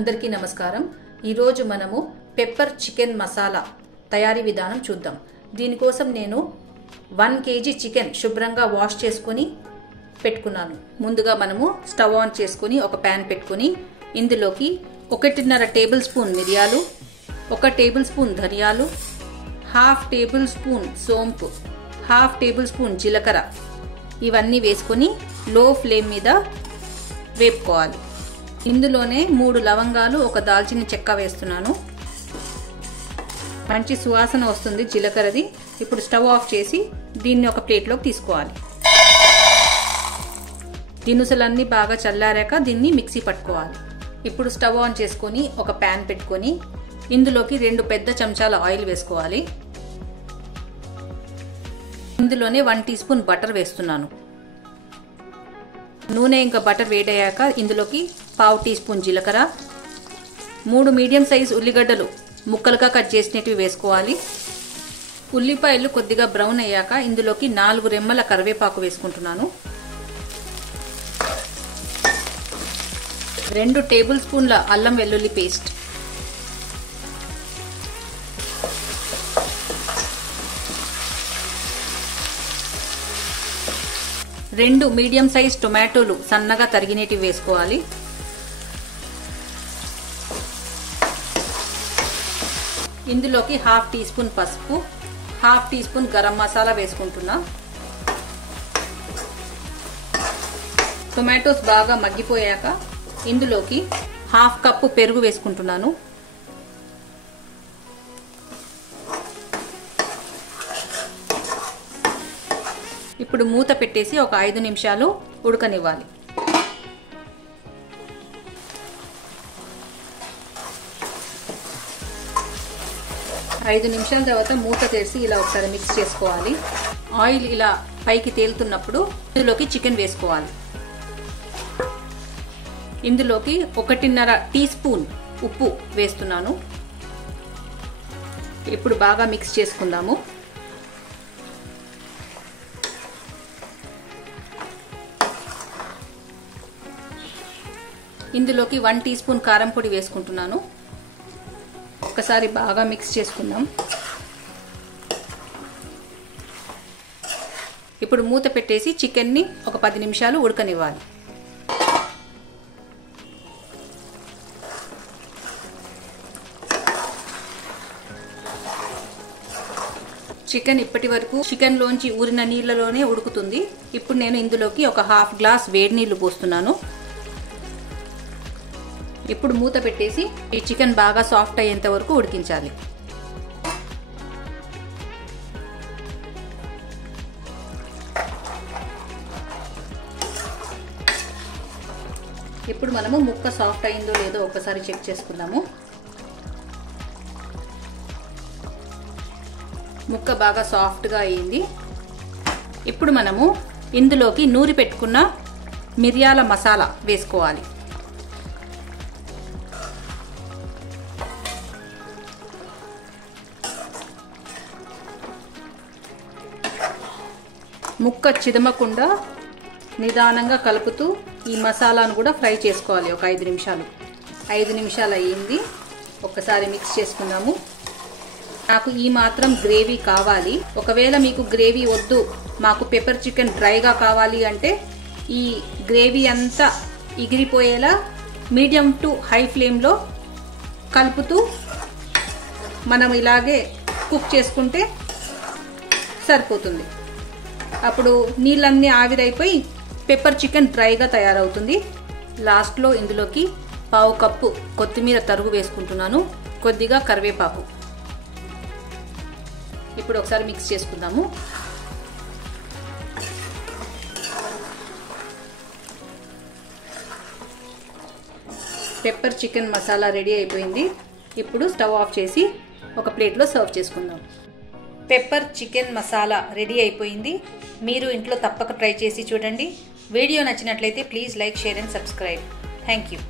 అందరికీ నమస్కారం। ఈ రోజు మనము పెప్పర్ చికెన్ మసాలా తయారీ విధానం చూద్దాం। దీని కోసం నేను 1 kg చికెన్ శుభ్రంగా వాష్ చేసుకొని పెట్టుకున్నాను। ముందుగా మనము స్టవ్ ఆన్ చేసుకొని ఒక పాన్ పెట్టుకొని ఇందులోకి 1.5 టేబుల్ స్పూన్ మిరియాలు, 1 టేబుల్ స్పూన్ ధనియాలు, 1/2 టేబుల్ స్పూన్ సోంపు, 1/2 టేబుల్ స్పూన్ జీలకర్ర ఇవన్నీ వేసుకొని లో ఫ్లేమ్ మీద వేపుకోవాలి। ఇందులోనే 3 లవంగాలు, 1 దాల్చిన చెక్క వేస్తున్నాను। మంచి సువాసన వస్తుంది జీలకర్రది। ఇప్పుడు స్టవ్ ఆఫ్ చేసి దీన్ని ఒక ప్లేట్లోకి తీసుకోవాలి। దినుసులన్నీ బాగా చల్లారాక దీన్ని మిక్సీ పట్టుకోవాలి। ఇప్పుడు స్టవ్ ఆన్ చేసుకొని ఒక పాన్ పెట్టుకొని ఇందులోకి 2 పెద్ద చెంచాల ఆయిల్ వేసుకోవాలి। ఇందులోనే 1 టీ స్పూన్ బటర్ వేస్తున్నాను। నూనె ఇంకా బటర్ వేడయ్యాక ఇందులోకి 1/2 టీ స్పూన్ జీలకర్ర, 3 మీడియం సైజ్ ఉల్లిగడ్డలు ముక్కలుగా కట్ చేసినవి వేసుకోవాలి। ఉల్లిపాయలు కొద్దిగా బ్రౌన్ అయ్యాక ఇందులోకి 4 రెమ్మల కరివేపాకు వేసుకుంటున్నాను। 2 టేబుల్ స్పూన్ల అల్లం వెల్లుల్లి పేస్ట్, 2 మీడియం సైజ్ టొమాటోలు సన్నగా తరిగినవి వేసుకోవాలి। ఇందులోకి 1/2 టీ స్పూన్ పసుపు, 1/2 టీ స్పూన్ గరం మసాలా వేసుకుంటున్నా। టొమాటోస్ బాగా మగ్గిపోయాక ఇందులోకి 1/2 కప్పు పెరుగు వేసుకుంటున్నాను। ఇప్పుడు మూత పెట్టేసి ఒక 5 నిమిషాలు ఉడకనివ్వాలి। ఐదు నిమిషాల తర్వాత మూత తెరిచి ఇలా ఒకసారి మిక్స్ చేసుకోవాలి। ఆయిల్ ఇలా పైకి తేలుతున్నప్పుడు ఇందులోకి చికెన్ వేసుకోవాలి। ఇందులోకి 1.5 టీ స్పూన్ ఉప్పు వేస్తున్నాను। ఇప్పుడు బాగా మిక్స్ చేసుకుందాము। ఇందులోకి 1 టీ స్పూన్ కారం పొడి వేసుకుంటున్నాను। ఒకసారి బాగా మిక్స్ చేసుకుందాం। ఇప్పుడు మూత పెట్టేసి చికెన్ని ఒక 10 నిమిషాలు ఉడకనివ్వాలి। చికెన్ ఇప్పటి వరకు చికెన్ లోంచి ఊరిన నీళ్ళలోనే ఉడుకుతుంది। ఇప్పుడు నేను ఇందులోకి ఒక 1/2 గ్లాస్ వేడి నీళ్లు పోస్తున్నాను। ఇప్పుడు మూత పెట్టేసి ఈ చికెన్ బాగా సాఫ్ట్ అయ్యేంత వరకు ఉడికించాలి। ఇప్పుడు మనము ముక్క సాఫ్ట్ అయిందో లేదో ఒకసారి చెక్ చేసుకుందాము। ముక్క బాగా సాఫ్ట్గా అయ్యింది। ఇప్పుడు మనము ఇందులోకి నూరి పెట్టుకున్న మిరియాల మసాలా వేసుకోవాలి। ముక్క చిదమకుండా నిదానంగా కలుపుతూ ఈ మసాలాను కూడా ఫ్రై చేసుకోవాలి ఒక 5 నిమిషాలు। 5 నిమిషాలు అయ్యింది। ఒకసారి మిక్స్ చేసుకుందాము। నాకు ఈ మాత్రం గ్రేవీ కావాలి। ఒకవేళ మీకు గ్రేవీ వద్దు, మాకు పెప్పర్ చికెన్ డ్రైగా కావాలి అంటే ఈ గ్రేవీ అంతా ఎగిరిపోయేలా మీడియం టు హై ఫ్లేమ్లో కలుపుతూ మనం ఇలాగే కుక్ చేసుకుంటే సరిపోతుంది। అప్పుడు నీళ్ళన్నీ ఆవిరైపోయి పెప్పర్ చికెన్ డ్రైగా తయారవుతుంది। లాస్ట్లో ఇందులోకి 1/2 కప్పు కొత్తిమీర తరుగు వేసుకుంటున్నాను, కొద్దిగా కరివేపాకు। ఇప్పుడు ఒకసారి మిక్స్ చేసుకుందాము। పెప్పర్ చికెన్ మసాలా రెడీ అయిపోయింది। ఇప్పుడు స్టవ్ ఆఫ్ చేసి ఒక ప్లేట్లో సర్వ్ చేసుకుందాం। పెప్పర్ చికెన్ మసాలా రెడీ అయిపోయింది। మీరు ఇంట్లో తప్పక ట్రై చేసి చూడండి। వీడియో నచ్చినట్లయితే please like, share and subscribe. Thank you.